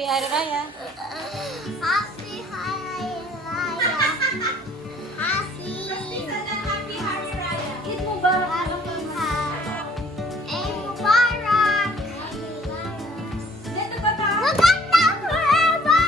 Happy Hari Raya. Happy Hari Raya. Happy Hari Raya. Eid Mubarak. Eid Mubarak. Dito ba ta? Wakanda forever.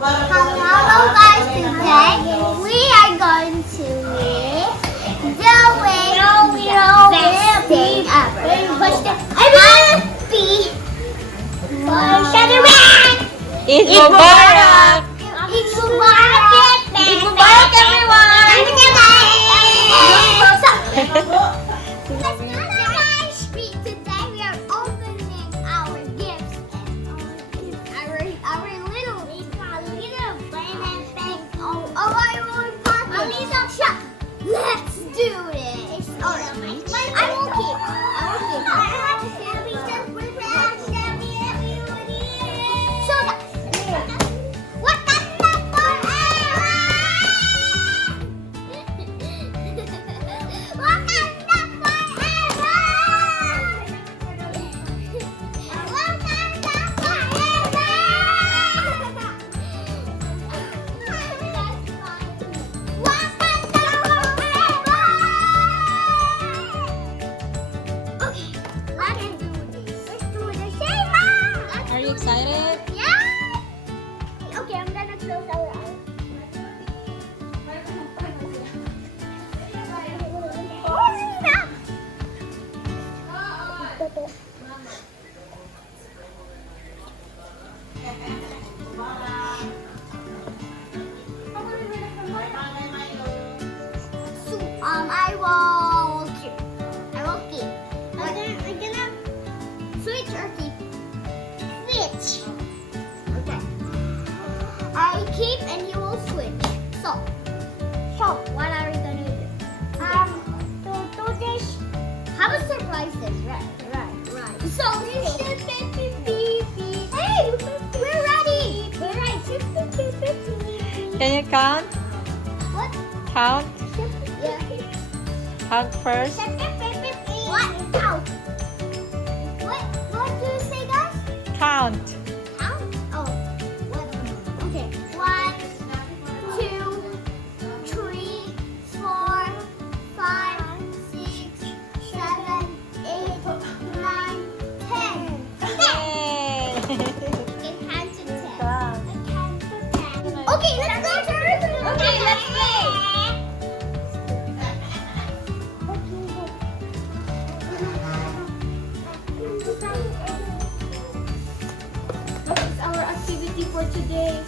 Hello guys, today we are going to be doing besting ever. Happy Eid Mubarak! Eid Mubarak! Eid Mubarak, everyone! Today we are opening our gifts and our little banana thing. Let's do this. Alright, I will keep. So what Are you excited? Yeah! Okay, I'm gonna close our eyes. So, I will keep. I'm gonna switch or keep. Switch. Okay. I keep and you will switch. So, what are we gonna do? To this. How about surprises? Right. So this should be. Hey, we're ready. We're ready. Can you count? What? Count? Yeah. Count first. What? Ow. What do you say, guys? Count. Count? Oh. What? Okay. 1, 2, 3, 4, 5, 6, 7, 8, 9, 10. Yay! It counts to 10. Okay, let's go. Okay, let's play. What is our activity for today?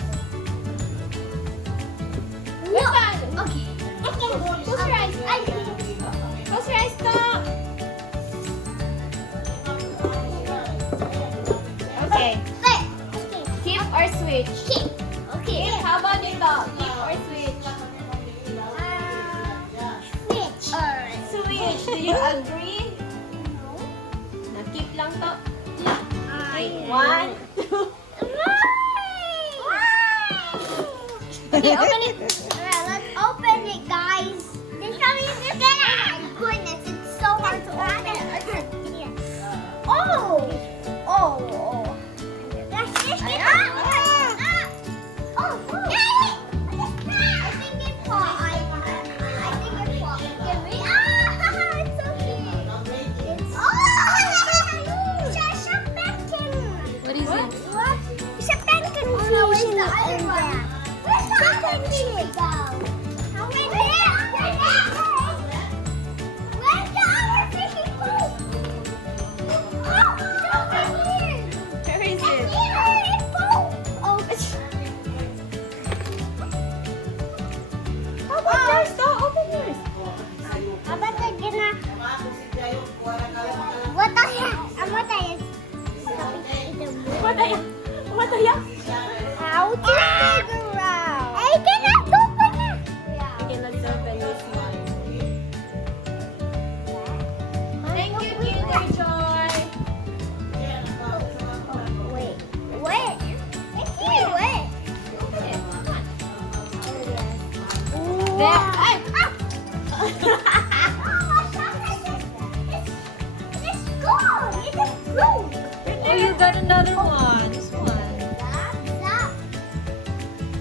No. Okay. Close your eyes. Close your eyes, stop. Okay. Keep or switch? Keep. Okay. How about ito? Keep or switch? Switch. Alright. Switch. Do you agree? Na keep lang to. Okay, 1, 2. Okay, open it. Alright, let's open it, guys. This probably is good. My goodness, it's so hard to open. Oh! That's just it. Oh! I think it fall. I think it fall. Get me. It's so cute. It's What is it? What? It's a penguin fish. Where's the other one? Where's the other fish go? Where's the other fishy poop? Oh, it's over here. Where is it? Here, it poop. Oh, How about yours? Go, open yours. how about the gonna? What the heck? What the heck? Mataya? How to figure out? I cannot open it. I cannot open this one. Thank you, Kinder Joy. Wait. It's here. Wait. There. Ay! Let's go. Oh, it's a fruit. Oh, you got another one. This one. Stop.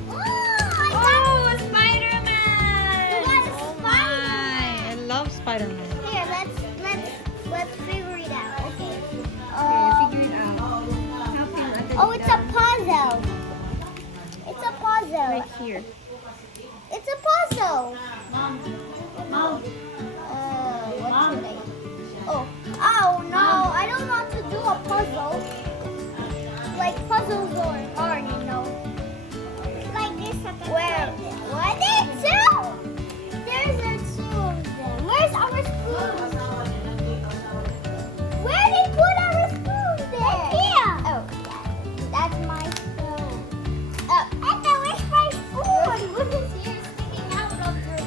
Oh, I Oh, Spider-Man! You got a Oh Spider-Man. my! I love Spider-Man. got here. Let's figure it out. Okay. Figure it out. Help him at the Oh, it's a puzzle. It's a puzzle. right here. It's a puzzle. Mom. What should I? Oh no! I don't know how to do a puzzle. Like puzzles are, you know. Like this. Where? What is two? There's a two of them. Where's our spoon? Where did they put our spoon there? Here. Oh, that's my spoon. Oh, Etta, where's my spoon? What is here sticking out of your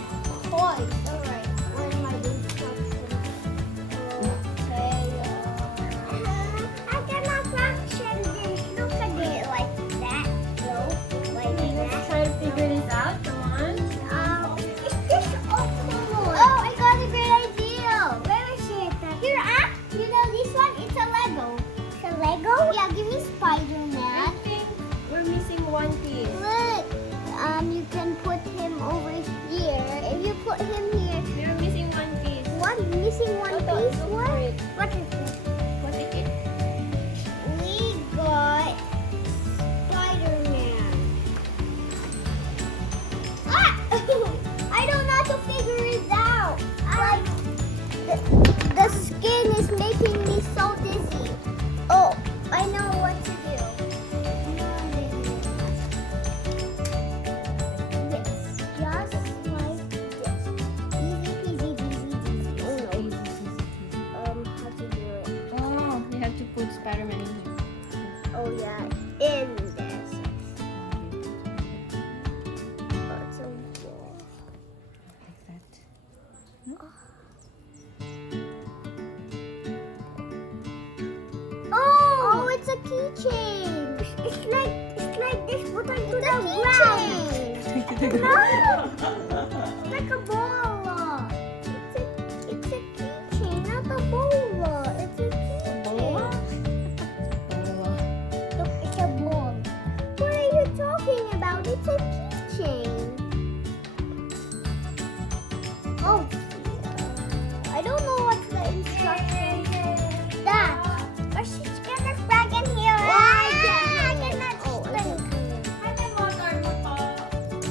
toys? Alright, where's my instructions? Okay. I cannot function this. Look at it like that. No, like that. Try to figure this out. Come on. Is this open? Oh, I got a great idea. Where is it? Here, you know this one? It's a Lego. It's a Lego? Yeah, give me I Spider-Man. think we're missing one piece. Look, you can put him over here. If you put him here, We're missing one piece. what? Missing one piece? Look What? for it. What is it? What is it? We got Spider-Man. Ah! I don't know how to figure it out. The skin is making me so dizzy. Oh, I know what to do. This, just like this. Easy peasy, easy peasy. Oh no. How to do it? Oh, we have to put Spider-Man in here. Oh yeah, in this. Oh, it's a wall. Like that. Oh, it's a keychain. It's like this, but on the ground. No, it's like a ball. It's a keychain, not a ball. It's a keychain. Look, it's a ball. What are you talking about? It's a keychain. Oh, I don't know what's the instructions. That. Or she's gonna frag in here. I cannot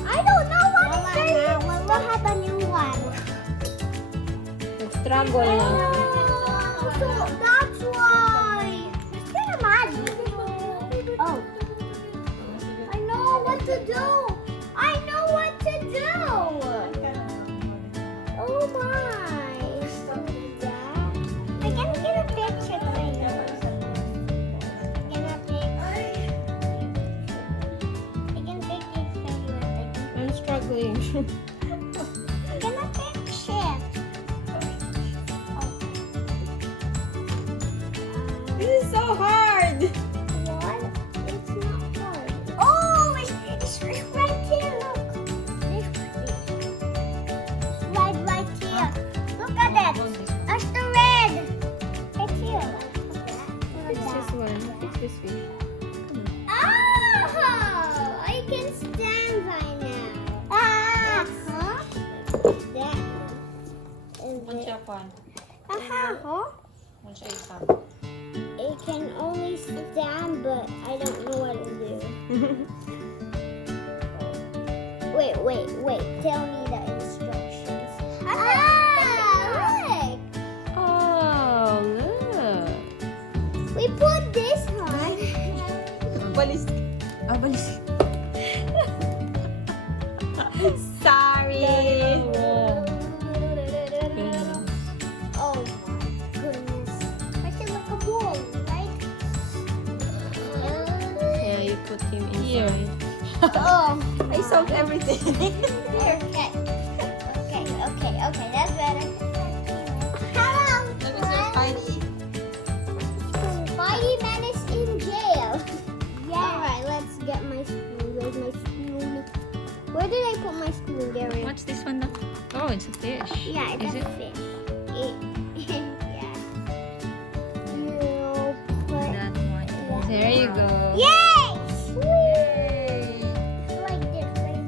I don't know what it is. We'll have a new one. Struggle lang. So that's why. It's kind of magic. Oh. I know what to do. I know what to do. Oh my. I can get a picture later. I can take it later. I'm struggling. I can fix it. This is so hard. What? It's not hard. Oh, it's right here. Look. It's right here. Look at it. That's the red. It's here. Fix this one. Fix this fish. Oh, I can stand by now. Ah, huh? That. One siya kwan. Huh? One siya isa. It can only stand, but I don't know what to do. Wait. Tell me the instructions. Look. Oh, look. We put this on. Balis. Ah, balis. Sorry. Oh my goodness. I can look a ball, right? Yeah, you put him Here. inside. Oh. I solved everything. Here, okay, that's better. Hello. Let me see Spidey. Spidey Man is in jail. Yeah. Alright, let's get my spoon. Where's my spoon? Where did I put my spoon? There. What's this one? Oh, it's a fish. Yeah, it's Is a it? fish. Yeah. There you go. Yay! Yay! Like this, like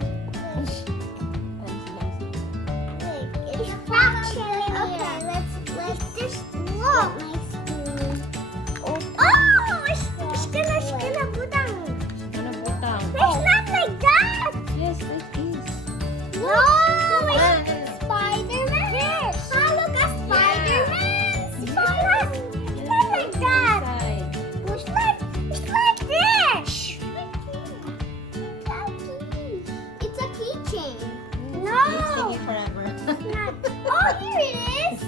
this. It's actually okay. Let's just look. Oh, it's gonna butang. Ano butang? It's not like that. Yes, it is. No, it's Spider-Man. Oh, look at Spider-Man. It's not like that. Inside. It's like this. It's a keychain. It's No. taking forever. Not. Oh, here it is.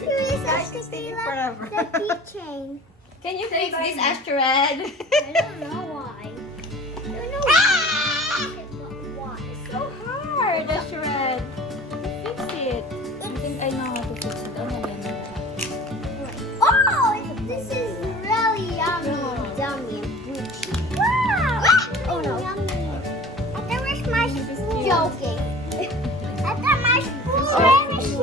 Here it is. Guys, it's taking forever. The keychain. Can you fix this, Astrid? I don't know why. I don't know why. So hard, Astrid. Fix it. I think I know how to fix it. Oh, no, no. Oh, this is really yummy. Yummy and juicy. Wow. Oh no. I thought it was my spoon. Joking. I thought my spoon vanished. I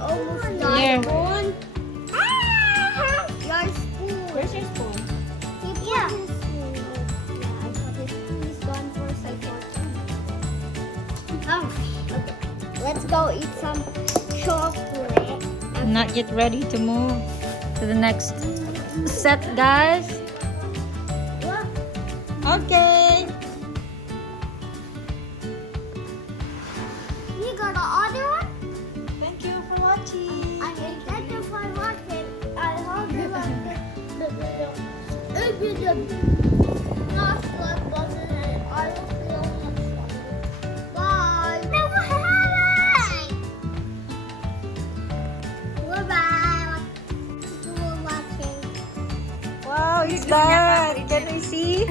almost Here. died. Spoon. Ah, your spoon. Where's your spoon? Yeah. I thought his spoon is gone first. I thought. Okay. Let's go eat some chocolate. I'm not yet ready to move to the next set, guys. Look. Okay. You got the other one? Thank you for watching. I intended for watching. I hope you like the last one button and I will feel next one. Bye. No, bye. Goodbye. You were watching. Wow, it's done. Can we see?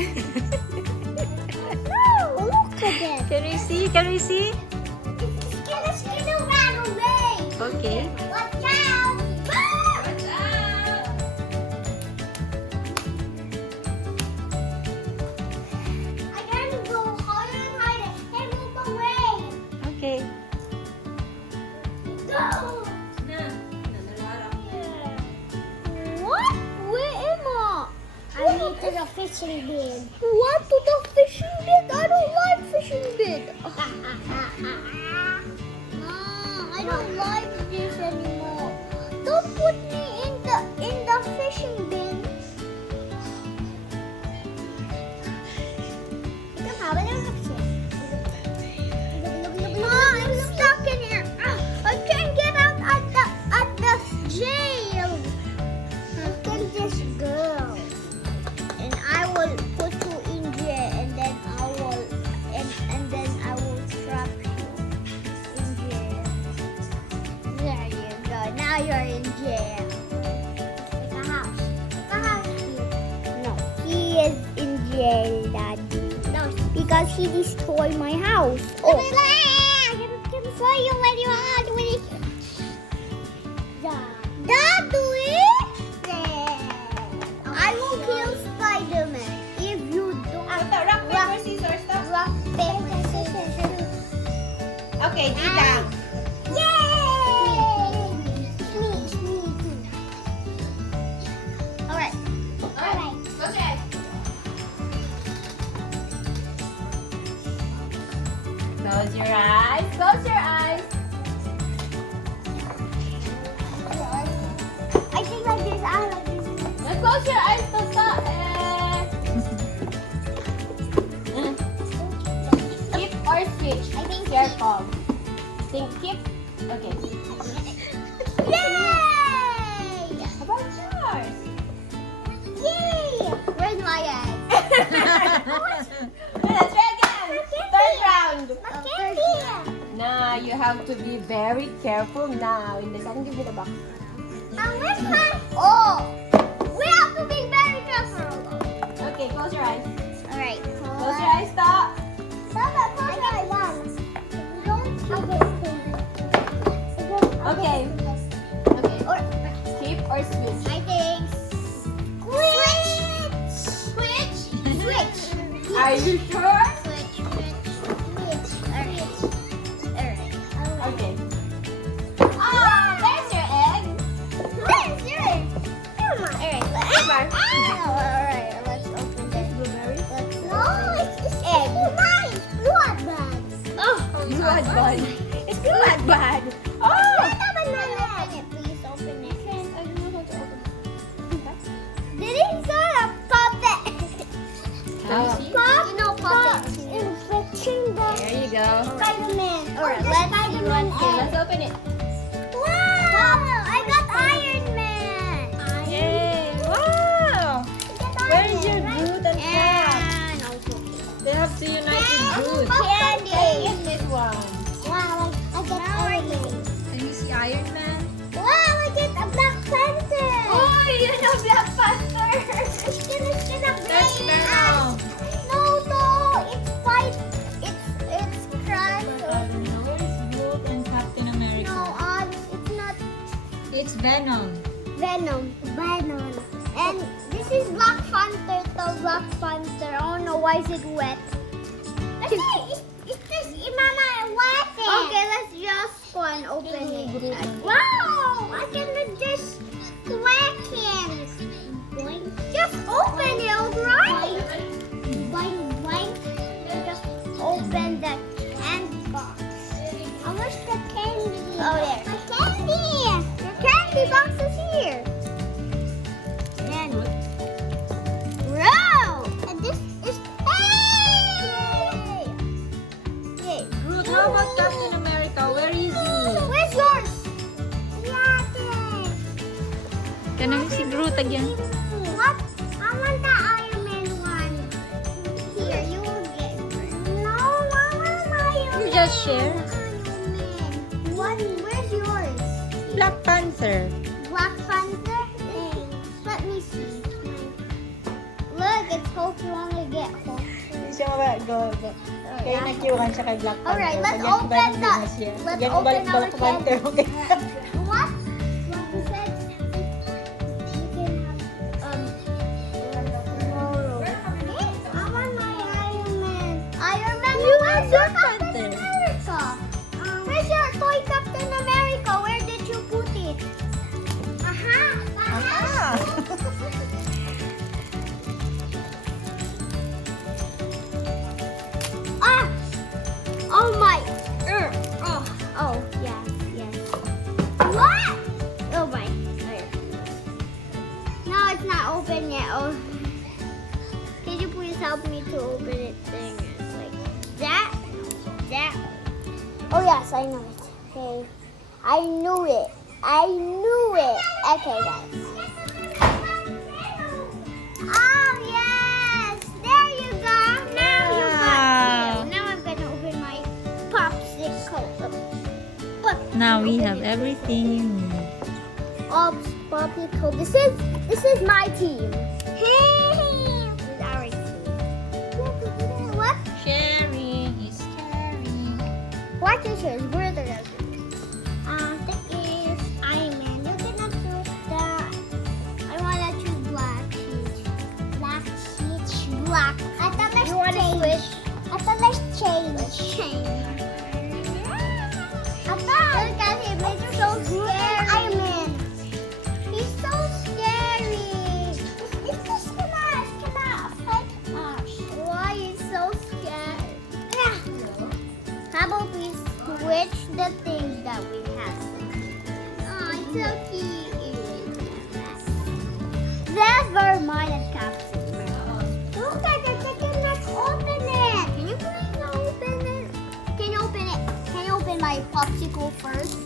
No, look at it. Can we see? Can we see? It's gonna run away. Okay. Watch out. Watch out. I gotta go higher and higher and move away. Okay. Go. What? Where am I? I need to the fishing bin. What to the fishing bin? I don't like fishing bin. I don't like this anymore. Don't put me in the fishing bin. I'm stuck in here. I can't get out at the jail. Look at this girl. And I will put you in jail and then I will trap you in jail. There you go. Now you're in jail. Like a house. Like a house here. No, he is in jail, Daddy. No, because he destroyed my house. Oh. I can show you when you are doing it. Daddy! I will kill Spider-Man if you don't. Rock, paper, scissors, stop. Rock, paper, scissors. Okay, Tita. Yay! Alright. Alright. Okay. Close your eyes. Close your eyes. I think like this. I like this. Now close your eyes, Tata. Skip or switch? I think Your call. Think skip. Okay. Yay! How about yours? Yay! Where's my egg? Let's try again. Third round. Now you have to be very careful now. In the sun, give me the box. Where's my... Oh! We have to be very careful. Okay, close your eyes. Alright. Close your eyes, stop. Stop, close your eyes. Okay. Okay. Skip or switch? I think... Switch! Switch! Are you sure? Switch. Alright. Okay. Ah, there's your egg. Where's yours? Alright. Mar. Alright, let's open this. Blueberry? No, it's egg. Mine. Blood bag. Oh, blood bad. It's blood bad. Oh! Open it, please. Open it. I don't know how to open it. Did he sort of pop it? Oh. Pop? You know, pop it. Infection the There you go. Spider-Man. Alright, let's Spider-Man see egg. one Let's open it. Wow! I got Iron Man. Yay! Wow! Where is your Groot and Cap? And also They have to unite with Groot. candy. Get this one. Wow, I got Iron Man. Can you see Iron Man? Wow, I get a Black Panther. Oh, you know Black Panther. It's gonna That's break Venom. us. No, it's fight. It's crush. Where is Groot and Captain No, America? it's not It's Venom. Venom. And this is Black Panther. The Black Panther. Oh no, why is it wet? Let's see. It's just Mama wet. Okay, let's just go and open it. Wow, I can just crack it. Just open it, alright? Boing. Just open the candy box. I wish the candy. Oh, there. The candy. The candy box is here. And wow! And this is hey! Yay! Groot, how about Captain America? Where is he? Where's yours? Yate! Can I see Groot again? What? I want the Iron Man one. Here, you will get. No, I want Iron Man. You just share. Iron Man. What? Where's yours? Black Panther. Black Panther? Let me see. Look, it's Hulk. You only get Hulk. Siya go. Kaya nakiwan siya kay Black Panther. Alright, let's Kaya open balik the- na siya. let's Kaya open balik our Black Panther. Okay. What? You said you can have tomorrow. I want my Iron Man. Iron Man? Where's your Captain America? Where's your toy Captain America? Where did you put it? Aha! Ah! Oh my! Oh, yes. What? Oh my! There. No, it's not open yet. Oh, can you please help me to open it? Thing it's like that. Oh yes, I know it. Okay, I knew it. Okay, guys. Oh yes, there you go. Now you got two. Now I'm gonna open my popsicle. Now we have everything you need. Popsicle. This is my team. Hey, this is our team. What? Sharing is caring. What is yours? Where the rest? This is Iron Man. You cannot choose that. I wanna choose black sheet. Black. I thought let's change. Look at him. It's so scary. Iron Man. He's so scary. It's just gonna affect us. Why is so scared? How about we switch the things that we have? Oh, it's so cute. Never mind it, Captain. Look at the chicken. Let's open it. Can you please open it? Can you open it? Can you open my popsicle first?